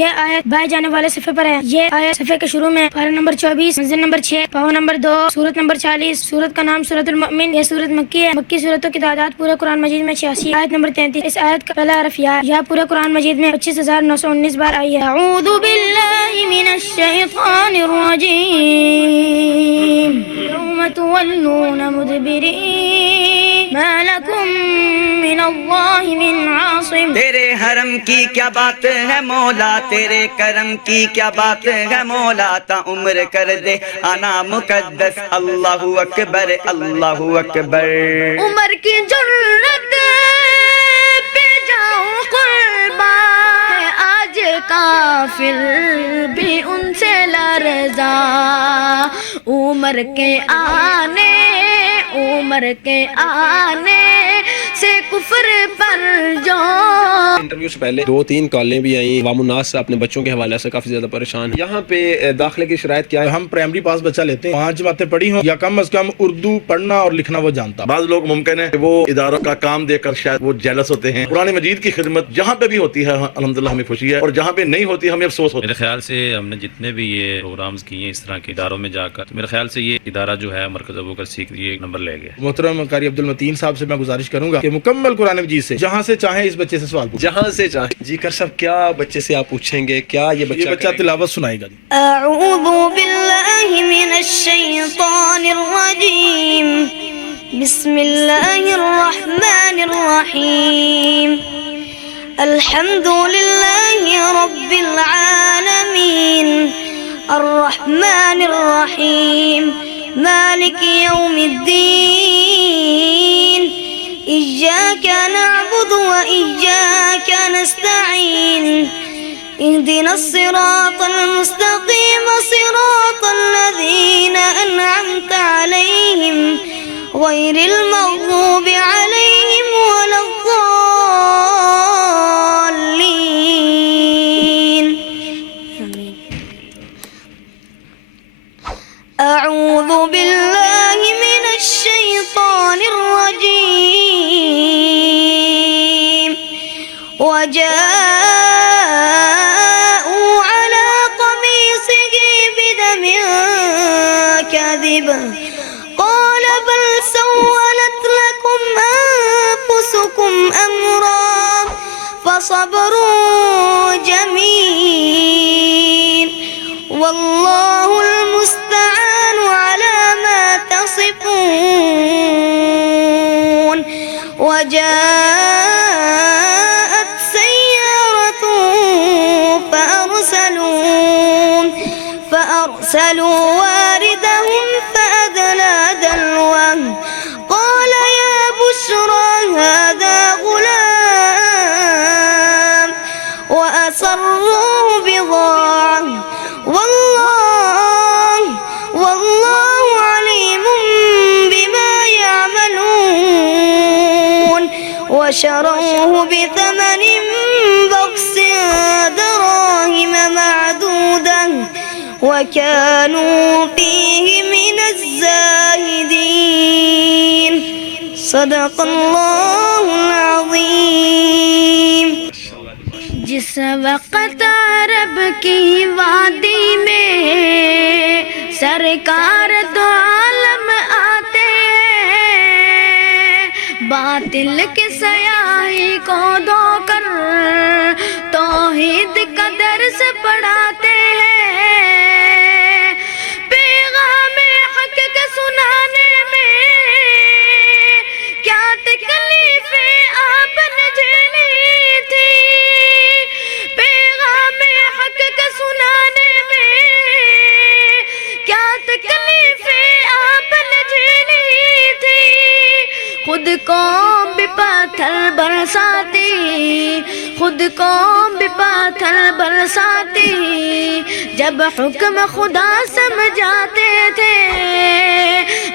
یہ آیت بائیں جانے والے صفحے پر ہے. یہ آیت صفحے کے شروع میں پارہ نمبر 24 منزل نمبر 6 پاؤں نمبر 2 سورت نمبر 40. سورت کا نام سورت المؤمن. یہ سورت مکی ہے. مکی سورتوں کی تعداد پورے قرآن مجید میں 86. آیت نمبر 33. اس آیت کا پہلا حرف یا پورے قرآن مجید میں 25,919 بار آئی ہے. اعوذ باللہ من الشیطان الرجیم یوم تولون مدبرین ما لکم من اللہ من عاصم. تیرے حرم کی کیا بات ہے مولا، تیرے کرم کی کیا بات ہے مولا، تا عمر کر دے آنا مقدس. اللہ اکبر اللہ اکبر. عمر کی جرت پہ جاؤں قربان، آج کافر بھی ان سے لرزا. عمر کے آنے سے کفر پر جو. انٹرویو سے پہلے 2-3 کالیں بھی آئیں. عوام الناس اپنے بچوں کے حوالے سے کافی زیادہ پریشان ہیں. یہاں پہ داخلے کی شرائط کیا ہے؟ ہم پرائمری پاس بچہ لیتے ہیں، 5 باتیں پڑھی ہوں یا کم از کم اردو پڑھنا اور لکھنا وہ جانتا. بعض لوگ ممکن ہے کہ وہ اداروں کا کام دے کر شاید وہ جیلس ہوتے ہیں. قرآن مجید کی خدمت جہاں پہ بھی ہوتی ہے الحمدللہ ہمیں خوشی ہے، اور جہاں پہ نہیں ہوتی ہمیں افسوس ہوتا ہے. میرے خیال سے ہم نے جتنے بھی یہ پروگرامز کیے ہیں اس طرح کے اداروں میں جا کر، میرے خیال سے یہ ادارہ جو ہے مرکز ابوبکر سیکھ یہ ایک نمبر لے گیا. محترم قاری عبدالمتین صاحب سے میں گزارش کروں گا کہ مکمل قرآن مجید سے جہاں سے چاہیں اس بچے سے سوال پوچھیں. جہاں سے چاہیں. جی کر صاحب کیا بچے سے آپ پوچھیں گے؟ کیا یہ بچہ تلاوت سنائے گا؟ اعوذ باللہ من الشیطان الرجیم بسم اللہ الرحمن الرحیم الحمد للہ رب العالمین الرحمن الرحیم مالک یوم الدین إياك نعبد وإياك نستعين اهدنا الصراط المستقيم صراط الذين أنعمت عليهم غير المغضوب عليهم ولا الضالين. أعوذ بالله من الشيطان الرجيم وجاءوا على قميصه بدم كذب قال بل سولت لكم أنفسكم أمرا فصبر جميل والله المستعان على ما تصفون. وجاءت سيارة فأرسلوا واردهم فأدلى دلوه قال يا بشرى هذا غلام وأسروه بضاعة والله عليم بما يعملون. وشروه بثمن بخس دراهم معدودة وكانوا فيه من الزاهدين. صدق اللہ العظیم. جس وقت عرب کی وادی میں سرکار دو عالم آتے ہیں، باطل کی سیاہی کو دھو کر توحید کا درس پڑھاتے ہیں. پیغام حق کے سنانے میں کیا تکلیفیں آپ نے جھیلی تھی. پیغام حق کے سنانے میں کیا تکلیفیں آپ نے جھیلی تھی. خود کو بھی پتھر برساتی، خود کو بھی پتھر برساتی جب حکم خدا سمجھاتے تھے.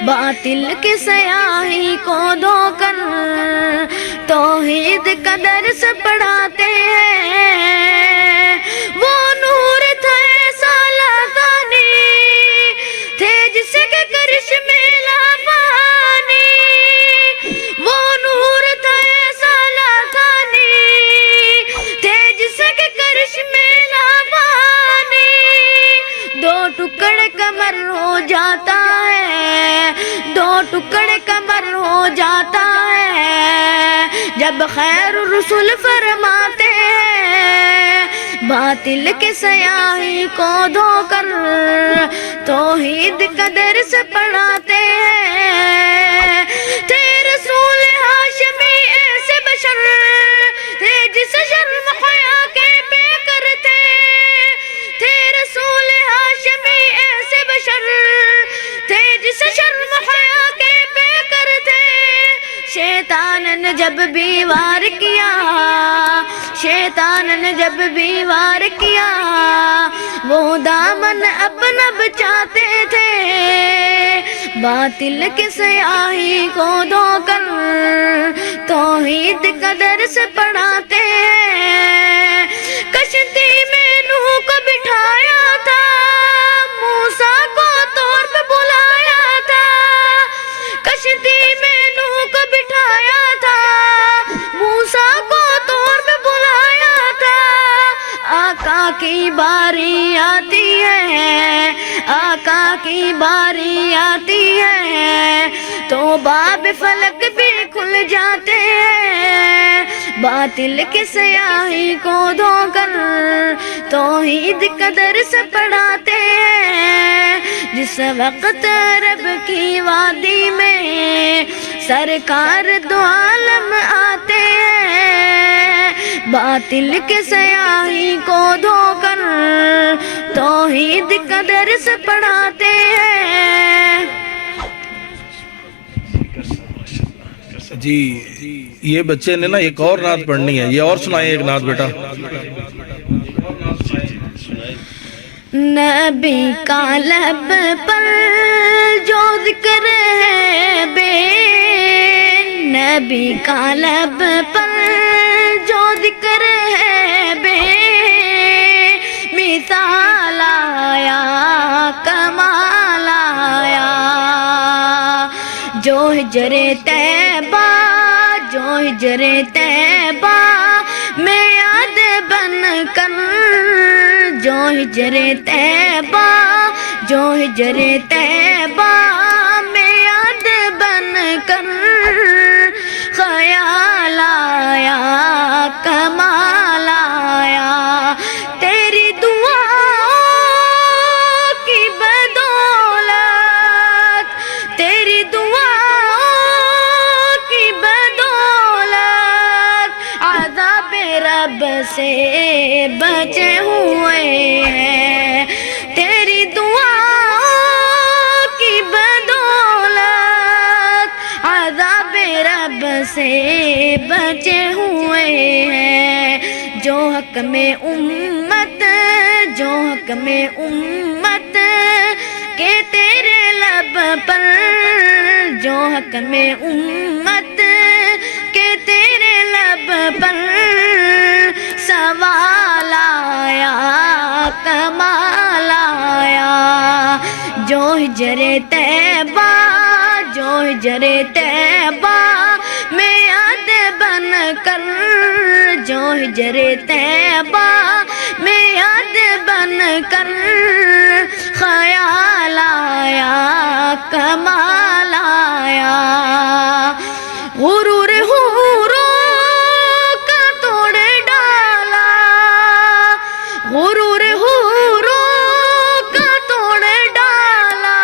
باطل کی سیاہی کو دھو کر توحید کا درس پڑھاتے ہیں. وہ نور تھے سالہ تھے جس کے کرشمے لافانی. وہ نور تھے سالہ تھے جس کے کرشمے لافانی. خیر الرسول فرماتے ہیں باطل کے سیاہی کو دھو کر توحید کا درس پڑھاتے ہیں تھے رسول ہاشمی ایسے بشر تھے جس شرم حیا کے بے کرتے تھے رسول ہاشمی ایسے بشر تھے جس شرم حیا کے بے کرتے شیطان نے جب بھی وار کیا شیطان نے جب بھی وار کیا وہ دامن اپنا بچاتے تھے باطل کی سیاہی کو دھو کر توحید کا درس پڑھاتے ہیں کشتی میں نوح کو بٹھایا تھا موسیٰ کو طور پہ بلایا تھا کشتی میں نوح کو بٹھایا تھا موسیٰ کو طور پہ بلایا تھا آقا کی باری آتی ہے آقا کی باری آتی ہے تو باب فلک بھی کھل جاتے ہیں باطل کی سیاہی کو دھو کر توحید کا درس پڑھاتے ہیں جس وقت عرب کی وادی میں سرکار دو عالم آتے ہیں باطل کے سیاہی کو دھو کر توحید کا درس پڑھاتے ہیں جی یہ بچے نے نا ایک اور نعت پڑھنی ہے یہ اور سنائیں ایک نعت بیٹا نبی کا لب پر جو ذکر ہے بے نبی کا لب پر جو ذکر ہے بے مثال آیا کمال آیا جو ہجر طیبہ جو ہجر طیبہ میں یاد بن کر جو ہجر طیبہ جو ہجر طیبہ میں یاد بن کر خیال آیا کمال آیا تیری دعاؤں کی بدولت تیری دعاؤں کی بدولت عذاب رب سے بچے ہوئے ہیں تیری دعاؤں کی بدولت عذاب رب سے بچے ہوئے ہیں جو حق میں امت جو حق میں امت کہ تیرے لب پر جو حق میں امت کہ تیرے لب پر سوال آیا کمال آیا جو ہجر طیبہ جو ہجر طیبہ میں یاد بن کر جو ہجر طیبہ میں یاد بن کر خیال آیا کمال آیا غرور حوروں کا توڑ ڈالا غرور حوروں کا توڑ ڈالا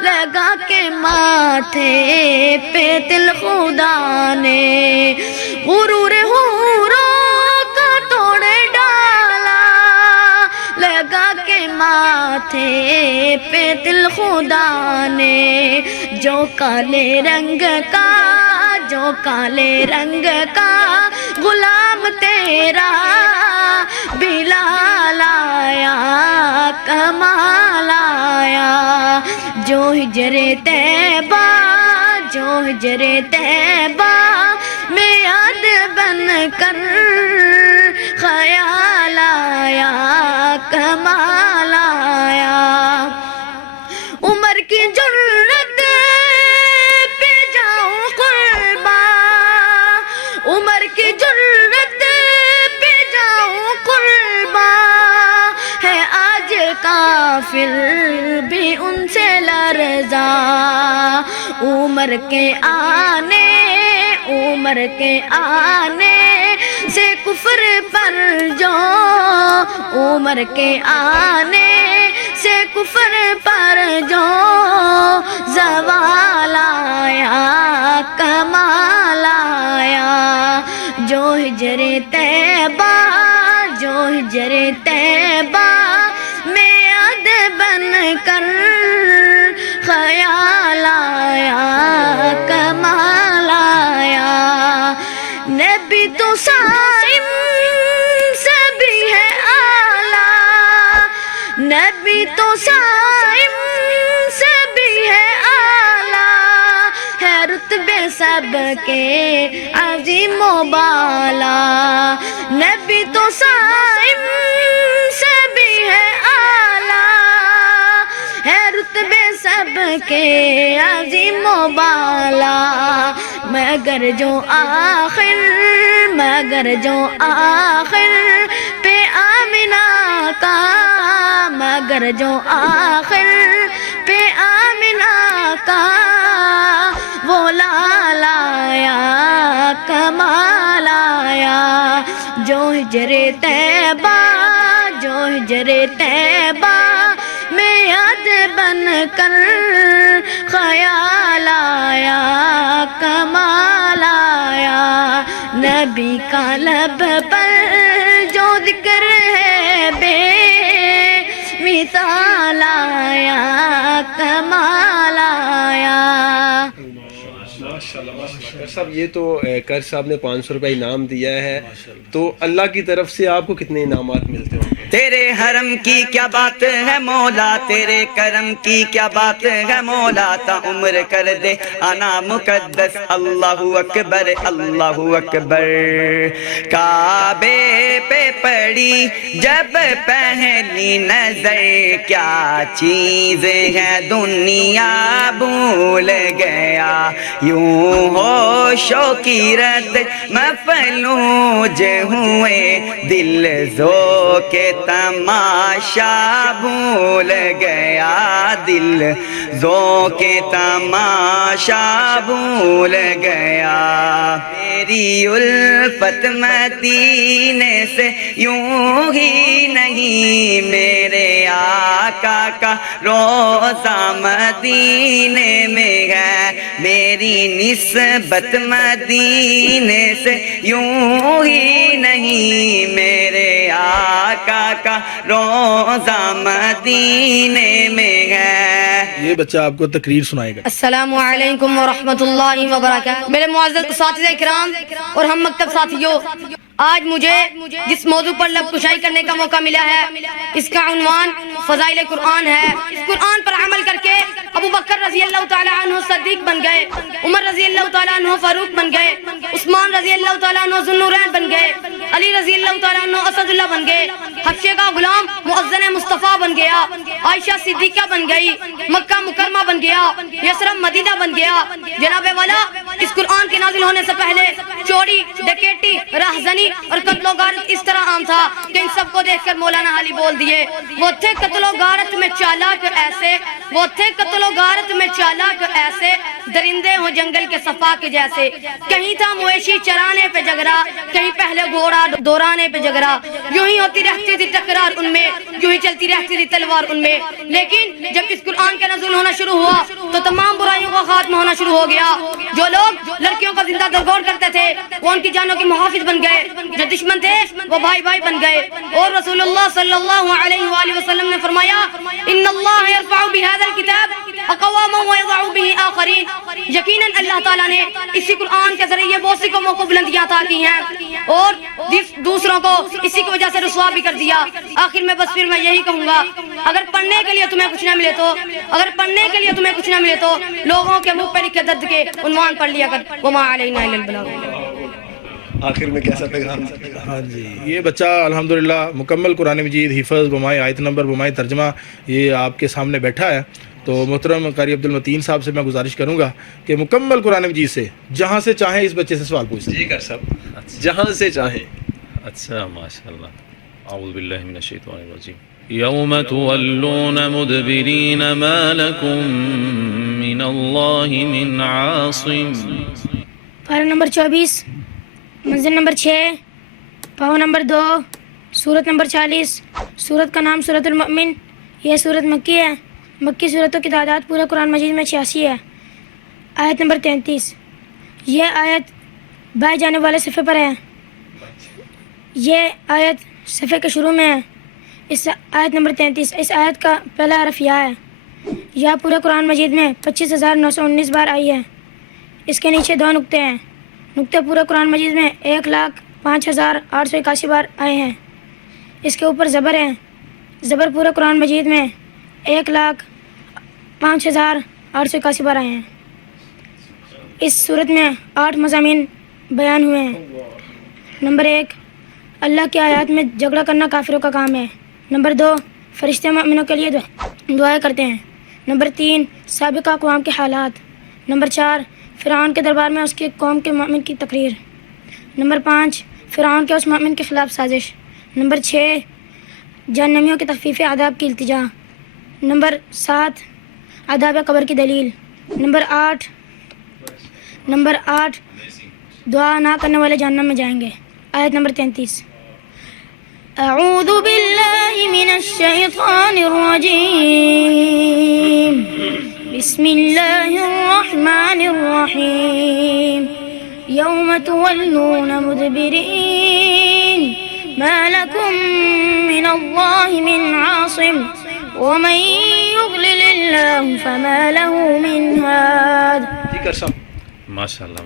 لگا کے ماتھے پہ دل خدا نے غرور حوروں کا توڑ ڈالا لگا کے ماتھے پہ دل خدا نے جو کالے رنگ کا جو کالے رنگ کا غلام تیرا بلال آیا کمال آیا جو ہجر طیبہ جو ہجر طیبہ میں یاد بن کر خیال آیا کمال آیا عمر کی جرت پہ جاؤں قربا عمر کی جرت پہ جاؤں قربا ہے آج کافر بھی ان سے لرزا عمر کے آنے عمر کے آنے سے کفر پر جو عمر کے آنے سے کفر پر جو زوال آیا کمال آیا جو ہجر طیبہ جو ہجر طیبہ میں یاد بن کر خیال آیا کمال آیا نبی تو صائم سے بھی ہے اعلیٰ نبی تو صائم سے بھی ہے اعلیٰ ہے رتبے سب کے عظیم و بالا نبی تو صائم سے بھی ہے اعلیٰ ہے رتبے سب کے عظیم و بالا مگر جو آخر پہ آمنہ کا مگر جو آخر پہ آمنہ کا وہ لال آیا کمال آیا جو ہجر طیبہ میں یاد بن کر خیال آیا کمال آیا نبی کا لب پر جو ذکر ہے بے مثال آیا کمال آیا صاحب یہ تو کر صاحب نے 500 روپے انعام دیا ہے تو اللہ کی طرف سے آپ کو کتنے انعامات ملتے ہوں گے؟ تیرے حرم کی کیا بات ہے مولا تیرے کرم کی کیا بات ہے مولا تا عمر کر دے آنا مقدس اللہ اکبر کعبے پہ پڑی جب پہلی نظر کیا چیزیں ہیں دنیا بھول گیا یوں ہوشوں کی رد مفلوج ہوئے دل ذوق تماشا بھول گیا دل ذوق تماشا بھول گیا میری الفت مدینے سے یوں ہی نہیں میرے آقا کا روزہ مدینے میں ہے میری نسبت مدینے سے یوں ہی نہیں میرے آقا کا روزہ مدینے میں ہے یہ بچہ آپ کو تقریر سنائے گا السلام علیکم ورحمۃ اللہ وبرکاتہ میرے معزز اساتذہ کرام اور ہم مکتب ساتھیوں آج مجھے جس موضوع پر لب کشائی کرنے کا موقع ملا ہے اس کا عنوان فضائل قرآن ہے اس قرآن پر عمل کر کے ابو بکر رضی اللہ تعالیٰ عنہ صدیق بن گئے عمر رضی اللہ تعالیٰ عنہ فاروق بن گئے عثمان رضی اللہ تعالیٰ عنہ ذو النورین بن گئے علی رضی اللہ تعالیٰ عنہ اسد اللہ بن گئے حبشے کا غلام مؤذن مصطفیٰ بن گیا عائشہ صدیقہ بن گئی مکہ مکرمہ بن گیا یثرب مدینہ بن گیا جناب والا اس قرآن کے نازل ہونے سے پہلے چوری ڈکیٹی رہزنی اور قتل و غارت اس طرح عام تھا کہ ان سب کو دیکھ کر مولانا علی بول دیے وہ تھے قتل و غارت میں چالاک ایسے وہ تھے قتل و غارت میں چالاک ایسے درندے ہو جنگل کے صفا کے جیسے کہیں تھا مویشی چرانے پہ جگرا کہیں پہلے گھوڑا دورانے پہ جگرا یوں ہی ہوتی رہتی تھی ٹکرار ان میں یوں ہی چلتی رہتی تھی تلوار ان میں لیکن جب اس قرآن کا نزول ہونا شروع ہوا تو تمام برائیوں کا خاتمہ ہونا شروع ہو گیا جو لوگ لڑکیوں کا زندہ درگور کرتے تھے وہ ان کی جانوں کے محافظ بن گئے جو دشمن تھے وہ بھائی بھائی بن گئے اور رسول اللہ صلی اللہ علیہ وآلہ وسلم نے فرمایا ان اللہ یرفع بهذا الكتاب اقواما ويضع به آخرین یقیناً اللہ تعالیٰ نے اسی قرآن کے ذریعے بہت سی قوموں کو بلندیاں عطا کی ہیں اور دوسروں کو اسی کی وجہ سے رسوا بھی کر دیا آخر میں بس پھر میں یہی کہوں گا اگر پڑھنے کے لیے تمہیں کچھ نہ ملے تو لوگوں کے منہ پہ لکھے درد کے عنوان پڑھ لیا کر وما علینا الا البلاغ آخر میں کیسا پیغام؟ ہاں جی یہ بچہ الحمدللہ مکمل قرآن مجید حفظ بمائے آیت نمبر بمائے ترجمہ یہ آپ کے سامنے بیٹھا ہے تو محترم قاری عبدالمتین صاحب سے میں گزارش کروں گا کہ مکمل قرآن مجید سے جہاں سے چاہیں اس بچے سے سوال پوچھ سکیں جی کر صاحب جہاں سے چاہیں اچھا ماشاءاللہ اعوذ باللہ من الشیطان الرجیم یوم تولون مدبرین ما لکم من اللہ من عاصم پارہ نمبر 24 منزل نمبر 6 پاؤں نمبر 2 سورت نمبر 40. سورت کا نام سورت المؤمن. یہ سورت مکی ہے. مکی صورتوں کی تعداد پورے قرآن مجید میں 86 ہے. آیت نمبر 33. یہ آیت بائیں جانب والے صفحے پر ہے. یہ آیت صفحے کے شروع میں ہے. اس آیت نمبر 33. اس آیت کا پہلا حرف یا ہے. یا پورے قرآن مجید میں 25,919 بار آئی ہے. اس کے نیچے 2 نقطے ہیں. نقطے پورے قرآن مجید میں 1,05,881 بار آئے ہیں. اس کے اوپر زبر ہے. زبر پورے قرآن مجید میں 1,05,881 بار آئے ہیں. اس صورت میں 8 مضامین بیان ہوئے ہیں. نمبر 1 اللہ کی آیات میں جھگڑا کرنا کافروں کا کام ہے. نمبر 2 فرشتے مومنوں کے لیے دعائیں کرتے ہیں. نمبر 3 سابقہ اقوام کے حالات. نمبر 4 فرعون کے دربار میں اس کی قوم کے مومن کی تقریر. نمبر 5 فرعون کے اس مومن کے خلاف سازش. نمبر 6 جہنمیوں کی تخفیف عذاب کی التجا. نمبر 7 عذاب قبر کی دلیل. نمبر 8 دعا نہ کرنے والے جہنم میں جائیں گے. آیت نمبر 33. اعوذ باللہ من الشیطان الرجیم بسم اللہ الرحمن الرحیم یوم تولون مدبرین ما لکم من اللہ من عاصم ومن یضلل اللہ فما له من ہاد. ماشاء اللہ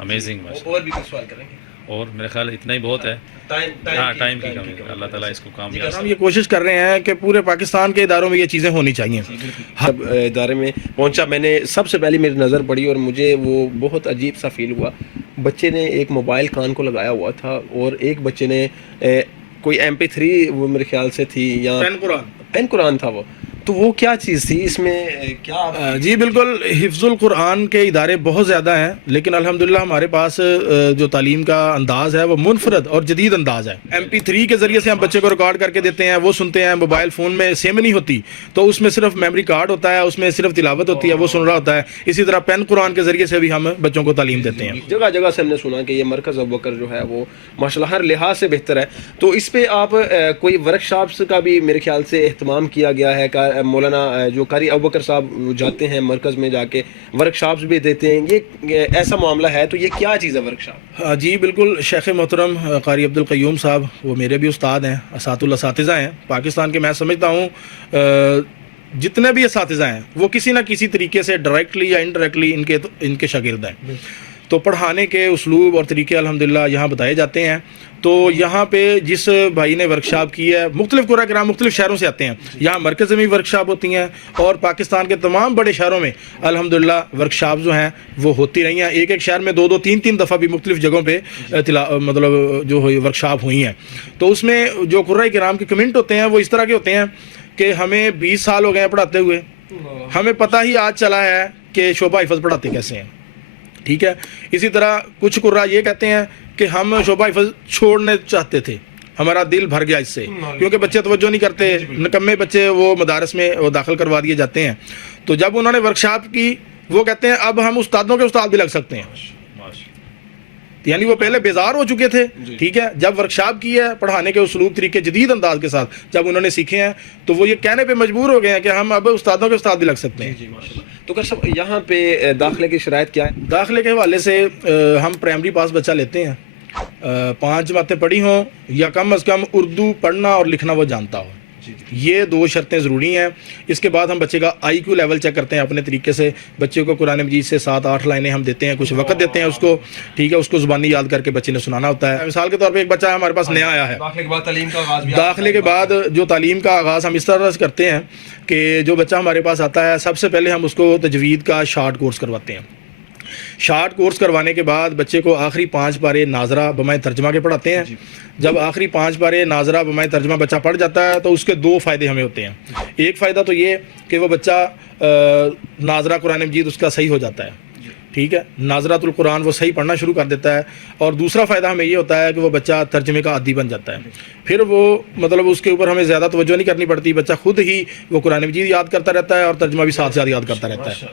امیزنگ. اور بھی کچھ سوال کریں گے؟ اور میرے خیال اتنا ہی بہت ہے. ہاں ٹائم کی کمی ہے. اللہ تعالیٰ اس کو کامیاب. ہم یہ کوشش کر رہے ہیں کہ پورے پاکستان کے اداروں میں یہ چیزیں ہونی چاہیے. جب ادارے میں پہنچا میں نے سب سے پہلے میری نظر پڑی اور مجھے وہ بہت عجیب سا فیل ہوا. بچے نے ایک موبائل کان کو لگایا ہوا تھا اور ایک بچے نے کوئی MP3 وہ میرے خیال سے تھی یا پین قرآن تھا تو وہ کیا چیز تھی اس میں کیا؟ جی بالکل حفظ القرآن کے ادارے بہت زیادہ ہیں لیکن الحمدللہ ہمارے پاس جو تعلیم کا انداز ہے وہ منفرد اور جدید انداز ہے. MP3 کے ذریعے سے ہم بچے کو ریکارڈ کر کے دیتے ہیں, وہ سنتے ہیں. موبائل فون میں سیم نہیں ہوتی تو اس میں صرف میموری کارڈ ہوتا ہے, اس میں صرف تلاوت ہوتی ہے, وہ سن رہا ہوتا ہے. اسی طرح پین قرآن کے ذریعے سے بھی ہم بچوں کو تعلیم دیتے ہیں. جگہ جگہ سے ہم نے سنا کہ یہ مرکز ابوبکر جو ہے وہ ماشاءاللہ ہر لحاظ سے بہتر ہے. تو اس پہ آپ کوئی ورک شاپس کا بھی میرے خیال سے اہتمام کیا گیا ہے. مولانا جو قاری ابوبکر صاحب جاتے ہیں مرکز میں جا کے ورک شاپس بھی دیتے ہیں, یہ ایسا معاملہ ہے تو یہ کیا چیز ہے ورک شاپ؟ جی بالکل. شیخ محترم قاری عبدالقیوم صاحب وہ میرے بھی استاد ہیں, اساتذہ ہیں پاکستان کے. میں سمجھتا ہوں جتنے بھی اساتذہ ہیں وہ کسی نہ کسی طریقے سے ڈائریکٹلی یا انڈائریکٹلی ان کے شاگرد ہیں. تو پڑھانے کے اسلوب اور طریقے الحمدللہ یہاں بتائے جاتے ہیں. تو یہاں پہ جس بھائی نے ورکشاپ کی ہے, مختلف قرآن کرام مختلف شہروں سے آتے ہیں. یہاں مرکز میں بھی ورکشاپ ہوتی ہیں اور پاکستان کے تمام بڑے شہروں میں الحمدللہ ورکشاپ جو ہیں وہ ہوتی رہی ہیں. ایک ایک شہر میں 2-2 3-3 دفعہ بھی مختلف جگہوں پہ مطلب جو ورکشاپ ہوئی ہیں. تو اس میں جو قرآن کرام کے کمنٹ ہوتے ہیں وہ اس طرح کے ہوتے ہیں کہ ہمیں 20 سال ہو گئے ہیں پڑھاتے ہوئے, ہمیں پتہ ہی آج چلا ہے کہ شعبہ حفظ پڑھاتے کیسے ہیں. ٹھیک ہے. اسی طرح کچھ قرآن یہ کہتے ہیں کہ ہم شعبہ حفظ چھوڑنے چاہتے تھے, ہمارا دل بھر گیا اس سے, کیونکہ بچے توجہ نہیں کرتے, نکمے بچے وہ مدارس میں وہ داخل کروا دیے جاتے ہیں. تو جب انہوں نے ورکشاپ کی وہ کہتے ہیں اب ہم استادوں کے استاد بھی لگ سکتے ہیں. یعنی وہ پہلے بیزار ہو چکے تھے. ٹھیک ہے. جب ورکشاپ کی ہے پڑھانے کے اسلوب طریقے جدید انداز کے ساتھ جب انہوں نے سیکھے ہیں تو وہ یہ کہنے پہ مجبور ہو گئے ہیں کہ ہم اب استادوں کے استاد بھی لگ سکتے ہیں. تو سب یہاں پہ داخلے کی شرائط کیا ہے؟ داخلے کے حوالے سے ہم پرائمری پاس بچہ لیتے ہیں, 5 جماعتیں پڑھی ہوں یا کم از کم اردو پڑھنا اور لکھنا وہ جانتا ہو. یہ 2 شرطیں ضروری ہیں. اس کے بعد ہم بچے کا IQ لیول چیک کرتے ہیں اپنے طریقے سے. بچے کو قرآن مجید سے 7-8 لائنیں ہم دیتے ہیں, کچھ وقت دیتے ہیں اس کو. ٹھیک ہے. اس کو زبانی یاد کر کے بچے نے سنانا ہوتا ہے. مثال کے طور پہ ایک بچہ ہمارے پاس نیا آیا ہے, داخلے کے بعد جو تعلیم کا آغاز ہم اس طرح سے کرتے ہیں کہ جو بچہ ہمارے پاس آتا ہے سب سے پہلے ہم اس کو تجوید کا شارٹ کورس کرواتے ہیں. شارٹ کورس کروانے کے بعد بچے کو آخری 5 پارے ناظرہ بمائے ترجمہ کے پڑھاتے ہیں. جب آخری 5 پارے ناظرہ بمائے ترجمہ بچہ پڑھ جاتا ہے تو اس کے 2 فائدے ہمیں ہوتے ہیں. ایک فائدہ تو یہ کہ وہ بچہ ناظرہ قرآن مجید اس کا صحیح ہو جاتا ہے. ٹھیک ہے. ناظرات القرآن وہ صحیح پڑھنا شروع کر دیتا ہے. اور دوسرا فائدہ ہمیں یہ ہوتا ہے کہ وہ بچہ ترجمے کا عادی بن جاتا ہے. پھر وہ مطلب اس کے اوپر ہمیں زیادہ توجہ نہیں کرنی پڑتی, بچہ خود ہی وہ قرآن مجید یاد کرتا رہتا ہے اور ترجمہ بھی ساتھ ساتھ یاد کرتا رہتا ہے.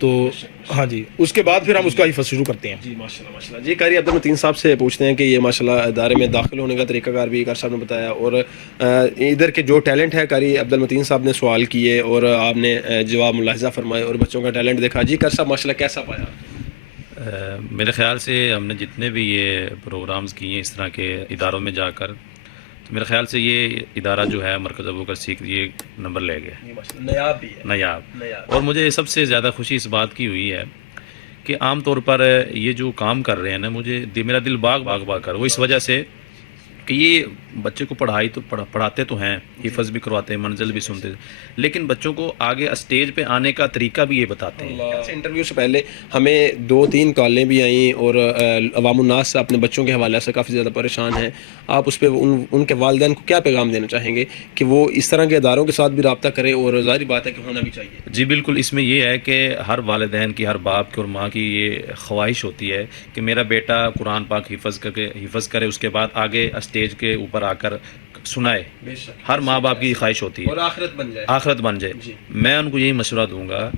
تو ہاں جی اس کے بعد پھر ہم اس کا حفظ شروع کرتے ہیں. جی ماشاءاللہ ماشاءاللہ. جی قاری عبدالمتین صاحب سے پوچھتے ہیں کہ یہ ماشاءاللہ ادارے میں داخل ہونے کا طریقہ کار بھی قاری صاحب نے بتایا، اور ادھر کے جو ٹیلنٹ ہے قاری عبدالمتین صاحب نے سوال کیے اور آپ نے جواب ملاحظہ فرمائے اور بچوں کا ٹیلنٹ دیکھا. جی قاری صاحب ماشاءاللہ کیسا پایا؟ میرے خیال سے ہم نے جتنے بھی یہ پروگرامز کیے ہیں اس طرح کے اداروں میں جا کر، تو میرے خیال سے یہ ادارہ جو ہے مرکز ابوبکر سیکھ یہ نمبر لے گیا، نیاب بھی ہے. نیاب. اور مجھے سب سے زیادہ خوشی اس بات کی ہوئی ہے کہ عام طور پر یہ جو کام کر رہے ہیں نا، مجھے میرا دل باغ کر وہ اس وجہ سے کہ یہ بچے کو پڑھاتے تو ہیں، حفظ بھی کرواتے ہیں، منزل بھی سنتے ہیں، لیکن بچوں کو آگے اسٹیج پہ آنے کا طریقہ بھی یہ بتاتے ہیں. انٹرویو سے پہلے ہمیں 2-3 کالیں بھی آئیں اور عوام الناس اپنے بچوں کے حوالے سے کافی زیادہ پریشان ہیں. آپ اس پہ ان کے والدین کو کیا پیغام دینا چاہیں گے کہ وہ اس طرح کے اداروں کے ساتھ بھی رابطہ کریں؟ اور ظاہری بات ہے کہ ہونا بھی چاہیے. جی بالکل، اس میں یہ ہے کہ ہر والدین کی، ہر باپ کی اور ماں کی یہ خواہش ہوتی ہے کہ میرا بیٹا قرآن پاک حفظ کرے، اس کے بعد آگے اسٹیج کے اوپر آ کر سنائے. ہر ماں باپ کی خواہش ہوتی ہے اور آخرت بن جائے. جی. میں ان کو یہی مشورہ دوں گا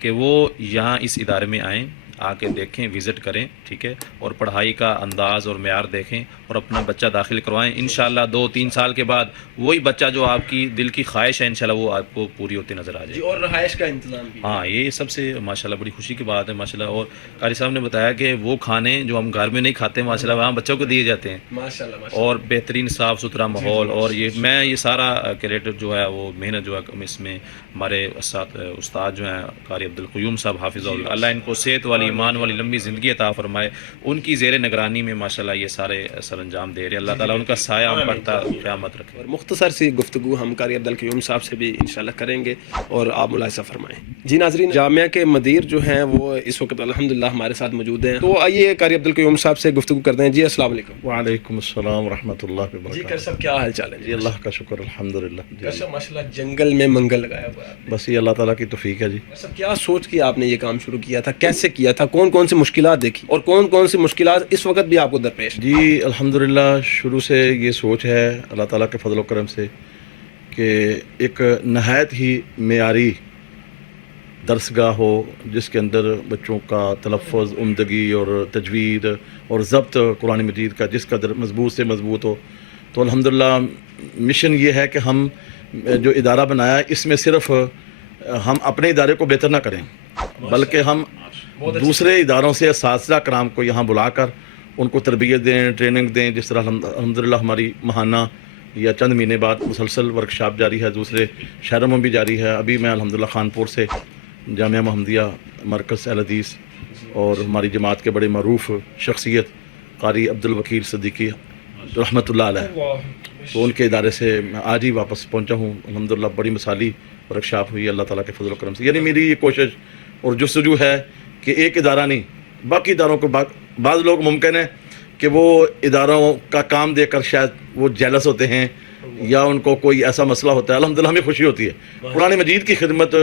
کہ وہ یہاں اس ادارے میں آئیں، آ کے دیکھیں، وزٹ کریں، ٹھیک ہے، اور پڑھائی کا انداز اور معیار دیکھیں اور اپنا بچہ داخل کروائیں. انشاءاللہ 2-3 سال کے بعد وہی بچہ جو آپ کی دل کی خواہش ہے انشاءاللہ وہ آپ کو پوری ہوتی نظر آ جائے. اور رہائش کا انتظام بھی. ہاں یہ سب سے ماشاءاللہ بڑی خوشی کی بات ہے ماشاءاللہ. اور قاری صاحب نے بتایا کہ وہ کھانے جو ہم گھر میں نہیں کھاتے ماشاءاللہ وہاں بچوں کو دیے جاتے ہیں ماشاءاللہ. اور بہترین صاف ستھرا ماحول. اور یہ سارا کریڈٹ جو ہے وہ محنت جو ہے اس میں ہمارے استاد جو ہیں قاری عبدالقیوم صاحب حافظ اللہ ان کو صحت والی، ایمان والی لمبی زندگی عطا فرمائے. ان کی زیر نگرانی میں ماشاءاللہ یہ سارے سر انجام دے رہے. اللہ تعالیٰ ان کا سایہ ہم پر تا قیامت رکھے. اور مختصر سی گفتگو ہم قاری عبدالقیوم صاحب سے بھی انشاءاللہ کریں گے اور آپ ملاحظہ فرمائیں. جی ناظرین، جامعہ کے مدیر جو ہیں وہ اس وقت الحمدللہ ہمارے ساتھ موجود ہیں، تو آئیے قاری عبدالقیوم صاحب سے گفتگو کرتے ہیں. جی السلام علیکم. وعلیکم السلام ورحمۃ اللہ جی وبرکاتہ. قاری صاحب کیا حال چال ہے؟ جی اللہ کا شکر الحمدللہ. قاری صاحب ماشاءاللہ جنگل میں منگل لگایا ہوا ہے. بس یہ اللہ تعالیٰ کی توفیق ہے. جی قاری صاحب کیا سوچ کے آپ نے یہ کام شروع کیا تھا؟ کیسے کیا تھا؟ کون سی مشکلات دیکھی اور کون سی مشکلات اس وقت بھی آپ کو درپیش؟ جی الحمدللہ شروع سے یہ سوچ ہے اللہ تعالیٰ کے فضل و کرم سے کہ ایک نہایت ہی معیاری درسگاہ ہو جس کے اندر بچوں کا تلفظ، عمدگی اور تجوید اور ضبط قرآن مجید کا جس قدر مضبوط سے مضبوط ہو. تو الحمدللہ مشن یہ ہے کہ ہم جو ادارہ بنایا اس میں صرف ہم اپنے ادارے کو بہتر نہ کریں بلکہ ہم دوسرے اداروں سے اساتذہ کرام کو یہاں بلا کر ان کو تربیت دیں، ٹریننگ دیں. جس طرح الحمدللہ ہماری ماہانہ یا چند مہینے بعد مسلسل ورکشاپ جاری ہے، دوسرے شہروں میں بھی جاری ہے. ابھی میں الحمدللہ خانپور سے جامعہ محمدیہ مرکز اہل حدیث اور ہماری جماعت کے بڑے معروف شخصیت قاری عبدالوکیل صدیقی رحمۃ اللہ علیہ، تو ان کے ادارے سے میں آج ہی واپس پہنچا ہوں. الحمدللہ بڑی مثالی ورکشاپ ہوئی اللہ تعالیٰ کے فضل و کرم سے. یعنی میری یہ کوشش اور جستجو ہے کہ ایک ادارہ نہیں، باقی اداروں کو بعض لوگ ممکن ہے کہ وہ اداروں کا کام دے کر شاید وہ جیلس ہوتے ہیں یا ان کو کوئی ایسا مسئلہ ہوتا ہے. الحمدللہ ہمیں خوشی ہوتی ہے قرآن مجید کی خدمت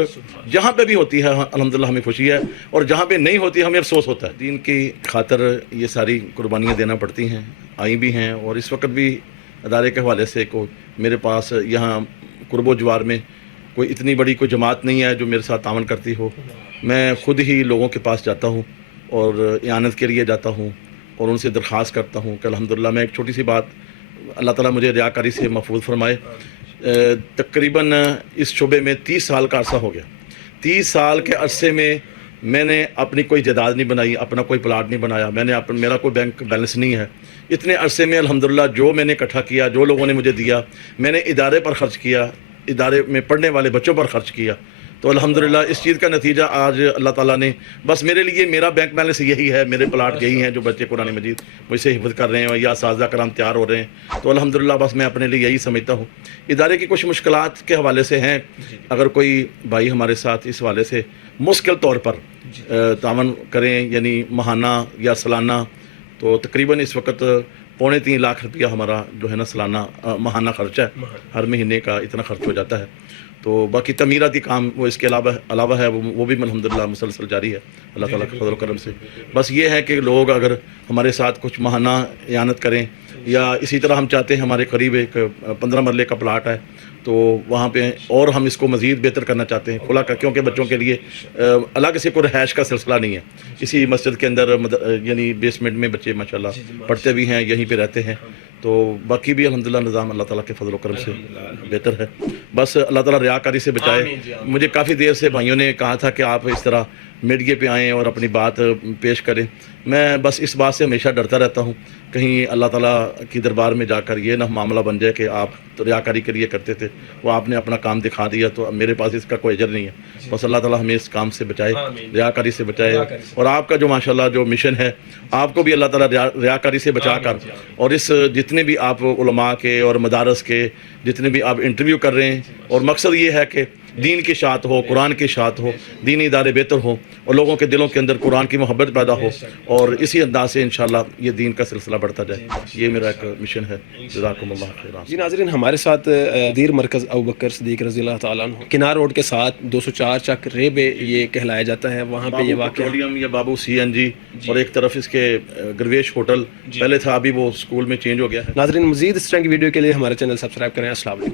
جہاں پہ بھی ہوتی ہے، الحمدللہ ہمیں خوشی ہے، اور جہاں پہ نہیں ہوتی ہمیں افسوس ہوتا ہے. دین کی خاطر یہ ساری قربانیاں دینا پڑتی ہیں، آئی بھی ہیں. اور اس وقت بھی ادارے کے حوالے سے میرے پاس یہاں قرب و جوار میں کوئی اتنی بڑی کوئی جماعت نہیں ہے جو میرے ساتھ تعاون کرتی ہو. میں خود ہی لوگوں کے پاس جاتا ہوں اور اعانت کے لیے جاتا ہوں اور ان سے درخواست کرتا ہوں کہ الحمدللہ میں ایک چھوٹی سی بات، اللہ تعالیٰ مجھے ریاکاری سے محفوظ فرمائے. تقریباً اس شعبے میں 30 سال کا عرصہ ہو گیا. 30 سال کے عرصے میں نے اپنی کوئی جائیداد نہیں بنائی، اپنا کوئی پلاٹ نہیں بنایا، میرا کوئی بینک بیلنس نہیں ہے. اتنے عرصے میں الحمدللہ جو میں نے اکٹھا کیا، جو لوگوں نے مجھے دیا، میں نے ادارے پر خرچ کیا، ادارے میں پڑھنے والے بچوں پر خرچ کیا. تو الحمدللہ اس چیز کا نتیجہ آج اللہ تعالیٰ نے بس میرے لیے میرا بینک بیلنس یہی ہے، میرے پلاٹ یہی ہیں جو بچے قرآن مجید مجھ سے حفظ کر رہے ہیں یا اساتذہ کرام تیار ہو رہے ہیں. تو الحمدللہ بس میں اپنے لیے یہی سمجھتا ہوں. ادارے کی کچھ مشکلات کے حوالے سے ہیں، اگر کوئی بھائی ہمارے ساتھ اس حوالے سے مشکل طور پر تعاون کریں، یعنی ماہانہ یا سالانہ، تو تقریباً اس وقت 3.25 لاکھ روپیہ ہمارا جو ہے نا سالانہ ماہانہ خرچہ ہے، ہر مہینے کا اتنا خرچ ہو جاتا ہے. تو باقی تعمیراتی کام وہ اس کے علاوہ ہے، وہ بھی الحمدللہ مسلسل جاری ہے اللہ تعالیٰ کے فضل و کرم سے. بس یہ ہے کہ لوگ اگر ہمارے ساتھ کچھ ماہانہ اعانت کریں، یا اسی طرح ہم چاہتے ہیں ہمارے قریب ایک 15 مرلے کا پلاٹ ہے تو وہاں پہ اور ہم اس کو مزید بہتر کرنا چاہتے ہیں کھلا کر، کیونکہ بچوں کے لیے الگ سے کوئی رہائش کا سلسلہ نہیں ہے. اسی مسجد کے اندر یعنی بیسمنٹ میں بچے ماشاءاللہ پڑھتے بھی ہیں، یہیں پہ رہتے ہیں. تو باقی بھی الحمدللہ نظام اللہ تعالیٰ کے فضل و کرم سے بہتر ہے. بس اللہ تعالیٰ ریاکاری سے بچائے. مجھے کافی دیر سے بھائیوں نے کہا تھا کہ آپ اس طرح میڈیا پہ آئیں اور اپنی بات پیش کریں. میں بس اس بات سے ہمیشہ ڈرتا رہتا ہوں کہیں اللہ تعالیٰ کی دربار میں جا کر یہ نہ معاملہ بن جائے کہ آپ تو ریاکاری کے لیے کرتے تھے، وہ آپ نے اپنا کام دکھا دیا تو اب میرے پاس اس کا کوئی اجر نہیں ہے. بس اللہ تعالیٰ ہمیں اس کام سے بچائے، ریاکاری سے بچائے. اور آپ کا جو ماشاءاللہ جو مشن ہے، آپ کو بھی اللہ تعالیٰ ریاکاری سے بچا کر، اور اس جتنے بھی آپ علماء کے اور مدارس کے جتنے بھی آپ انٹرویو کر رہے ہیں، اور مقصد یہ ہے کہ دین کی اشاعت ہو، قرآن کی اشاعت ہو، دینی ادارے بہتر ہوں اور لوگوں کے دلوں کے اندر قرآن کی محبت پیدا ہو، اور اسی انداز سے انشاءاللہ یہ دین کا سلسلہ بڑھتا جائے. یہ میرا ایک مشن ہے. جزاکم اللہ خیر. جی ناظرین، ہمارے ساتھ دیر مرکز ابوبکر صدیق رضی اللہ تعالیٰ عنہ کنار روڈ کے ساتھ 204 چک ریبے یہ کہلایا جاتا ہے، وہاں پہ یہ واقع پیٹرولیم یا بابو CNG، اور ایک طرف اس کے گرویش ہوٹل پہلے تھا، ابھی وہ اسکول میں چینج ہو گیا ہے. ناظرین مزید اس طرح کی ویڈیو کے لیے ہمارے چینل سبسکرائب کریں. السلام علیکم.